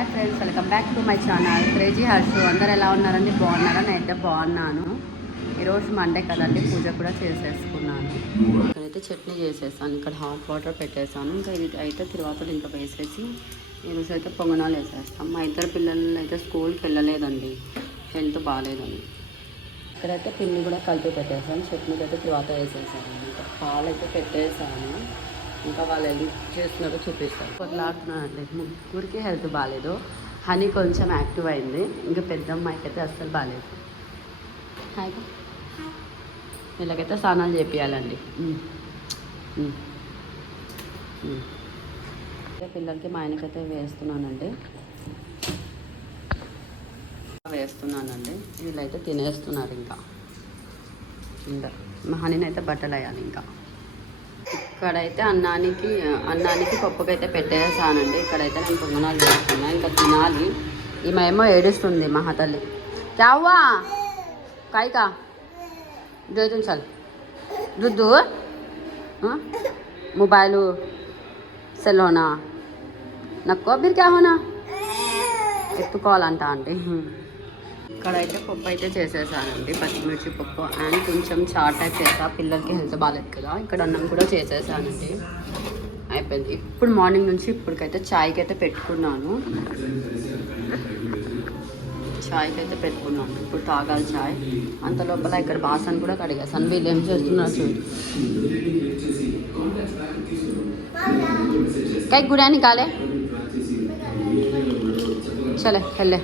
Hi friends, welcome back to my channel crazy Harshu. అందరు ఎలా ఉన్నారండి? బాగున్నారా? నేనైతే బాగున్నాను. ఈరోజు మండే కదండి, పూజ కూడా చేసేసుకున్నాను. ఇక్కడైతే చట్నీ చేసేసాను, ఇక్కడ హాట్ వాటర్ పెట్టేసాను. ఇంకా ఇది అయితే తర్వాత ఇంకా వేసేసి ఈరోజు అయితే పొంగనాలు వేసేస్తాం. మా ఇద్దరు పిల్లలు అయితే స్కూల్కి వెళ్ళలేదండి, హెల్త్ బాగాలేదని. ఇక్కడైతే పిండి కూడా కలిపి పెట్టేసాను, చట్నీకి అయితే తర్వాత వేసేసాను. ఇంకా పాలు అయితే పెట్టేసాను. ఇంకా వాళ్ళు వెళ్ళి చేస్తున్నారో చూపిస్తారు. కొట్లాడుతున్నానండి, ముగ్గురికి హెల్త్ బాగాలేదు. హనీ కొంచెం యాక్టివ్ అయింది, ఇంకా పెద్ద అమ్మాయికి అయితే అస్సలు బాగాలేదు. హాయిగా వీళ్ళకైతే స్నానాలు చేపియాలండి. పిల్లలకి మా ఆయనకైతే వేస్తున్నానండి. వీళ్ళైతే తినేస్తున్నారు. ఇంకా మా హనీని అయితే బట్టలు వేయాలి. ఇంకా ఇక్కడైతే అన్నానికి పప్పుకైతే పెట్టేసానండి. ఇక్కడైతే నేను పొంగనాలు వేస్తున్నా, ఇంకా తినాలి. ఈమె ఏమో ఏడుస్తుంది మహాతల్లి. క్యావ్వా కాయికా జోతున్ చల్ దుద్దు మొబైలు సెల్ హోనా నక్కో బిర్ క్యా హోనా ఎత్తుకోవాలంట అండి. ఇక్కడైతే పప్పు అయితే చేసేసానండి, పచ్చిమిర్చి పప్పు అండ్ కొంచెం చాట్ టైప్ చేసా. పిల్లలకి హెల్త్ బాగాలేదు కదా. ఇక్కడ అన్నం కూడా చేసేసానండి, అయిపోయింది. ఇప్పుడు మార్నింగ్ నుంచి ఇప్పటికైతే ఛాయ్కి అయితే పెట్టుకున్నాను. ఇప్పుడు తాగాలి ఛాయ్. అంత లోపల ఇక్కడ బాసన్ కూడా కడిగేసాను. వీళ్ళు ఏం చేస్తున్నారు చూడు. కై గుడాని కాలే చలే వెళ్ళే.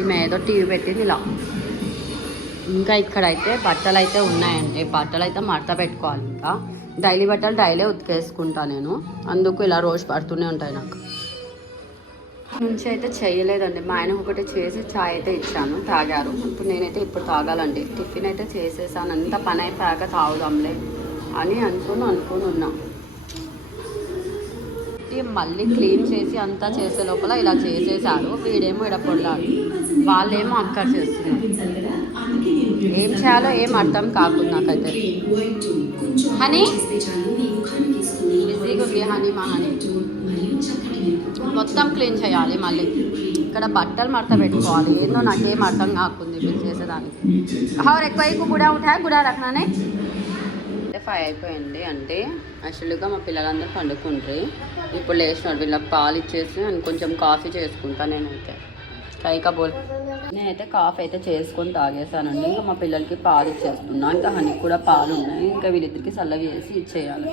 ఈమె ఏదో టీవీ పెట్టింది ఇలా. ఇంకా ఇక్కడైతే బట్టలు అయితే ఉన్నాయండి, బట్టలు అయితే మడత పెట్టుకోవాలి. ఇంకా డైలీ బట్టలు డైలీ ఉతికేసుకుంటా నేను, అందుకు ఇలా రోజు పడుతూనే ఉంటాయి నాకు. నుంచి అయితే చేయలేదండి, మా ఆయన ఒకటి చేసి ఛాయ్ అయితే ఇచ్చాను, తాగారు. ఇప్పుడు నేనైతే ఇప్పుడు తాగాలండి. టిఫిన్ అయితే చేసేసాను, అంత పని అయిపోయాక తాగుదాంలే అని అనుకుని ఉన్నా. మళ్ళీ క్లీన్ చేసి అంతా చేసే లోపల ఇలా చేసేసారు. వీడేమో ఇక్కడ పొల్లాడు, వాళ్ళేమో అక్కడ చేస్తున్నారు. ఏం చేయాలో ఏం అర్థం కాకుండా నాకైతే. హనీ బిజీగా ఉంది. మా హనీ మొత్తం క్లీన్ చేయాలి. మళ్ళీ ఇక్కడ బట్టలు మడత పెట్టుకోవాలి. ఏందో నాకేం అర్థం కాకుంది మీరు చేసేదానికి. హౌర్ ఎక్కువ కూడా ఉంటాయి కూడా రకనానే. 5 అయిపోయింది అంటే యాక్చువల్గా మా పిల్లలందరూ పండుకుంటారు. ఇప్పుడు లేచినాడు. వీళ్ళకి పాలు ఇచ్చేసి నేను కొంచెం కాఫీ చేసుకుంటాను. నేనైతే కాఫీ అయితే చేసుకొని తాగేసానండి. ఇంకా మా పిల్లలకి పాలు ఇచ్చేస్తున్నాను. ఇంకా హనీకి కూడా పాలు ఉన్నాయి. ఇంకా వీళ్ళిద్దరికి చల్లవి వేసి ఇచ్చేయాలి.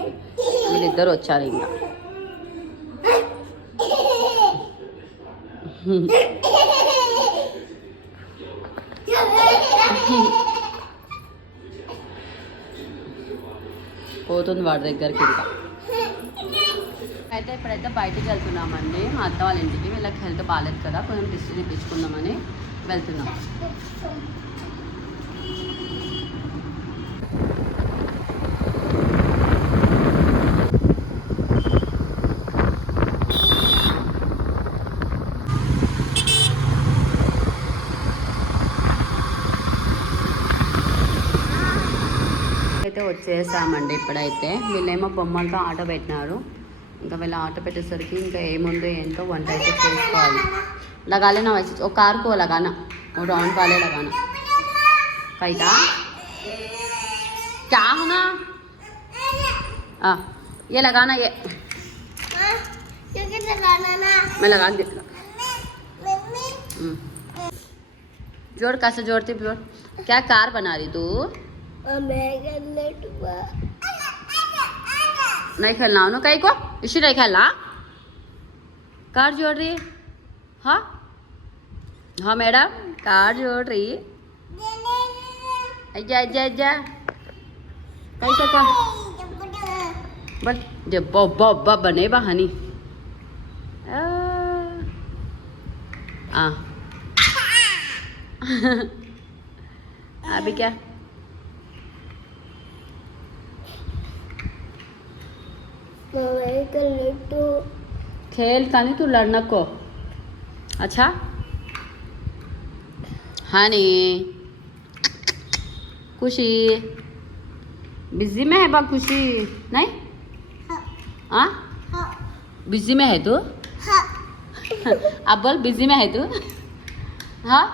వీళ్ళిద్దరు వచ్చారు. ఇంకా పోతుంది వాడి దగ్గరికి. ఇంకా అయితే ఇప్పుడైతే బయటికి వెళ్తున్నామండి, మా అత్త వాళ్ళ ఇంటికి. వీళ్ళకి హెల్త్ బాగాలేదు కదా, కొంచెం టెస్ట్ తీపించుకుందామని వెళ్తున్నాం. అయితే వచ్చేసామండి. ఇప్పుడైతే వీళ్ళేమో బొమ్మలతో ఆట పెట్టినారు. ఇంకా వీళ్ళు ఆట పెట్టేసరికి ఇంకా ఏముందో ఏంటో వంట అయితే చేసుకోవాలి. लगाले ना वैसे वो कार को लगाना, वो राउंड वाले लगाना. कैसा क्या होना? ये लगाना. ये मैं लगा देता. जोड़ कैसे जोड़ती जोड़. क्या कार बना रही तू? नहीं खेलना उन्होंने कहीं को इसी नहीं खेलना. कार जोड़ रही है. हाँ हाँ मैडम कार जोड़ रही. आजा आजा आजा कहीं का बस जब बब्बा बने बा हनी. अभी क्या खेल कानी तू लड़ना को. अच्छा हनी खुशी बिजी में है बा. खुशी नहीं हाँ बिजी में है तू. अब बोल बिजी में है तू हाँ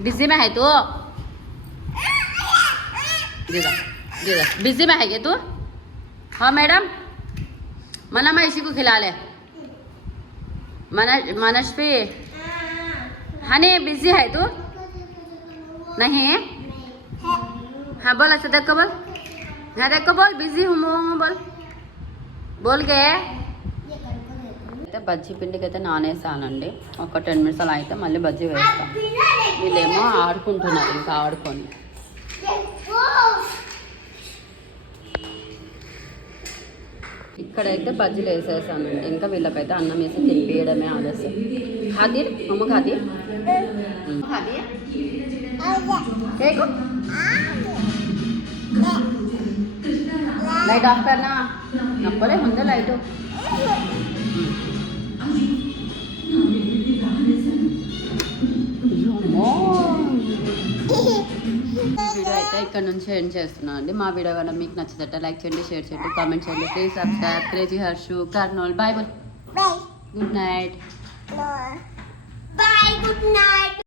बिजी में है तू बिजी में है क्या तू हाँ मैडम मना मैं इसी को खिला ले मनस्वी हनी बिजी है तू नहीं हाँ बोल अच्छा देखो बोल हाँ देखो बोल बिजी हूँ बोल बोल के అయితే బజ్జీ పిండికి అయితే నానేసానండి ఒక 10 మినిట్స్ అలా అయితే మళ్ళీ బజ్జీ వేస్తాం వీళ్ళేమో ఆడుకుంటున్నారు ఇంకా ఆడుకొని ఇక్కడైతే బజ్జీలు వేసేసానండి ఇంకా వీళ్ళకైతే అన్నం వేసి తినిపించడమే ఆలస్యం ఖాదీ అమ్మ khadi khadi cake light of करना नंबर है होंगे लाइट వీడియో అయితే ఇక్కడ నుంచి ఎండ్ చేస్తున్నాను అండి మా వీడియో కనుక మీకు నచ్చితే లైక్ చేయండి షేర్ చేయండి కామెంట్ చేయండి please subscribe crazy Harshu Kurnool bye bye good night bye good night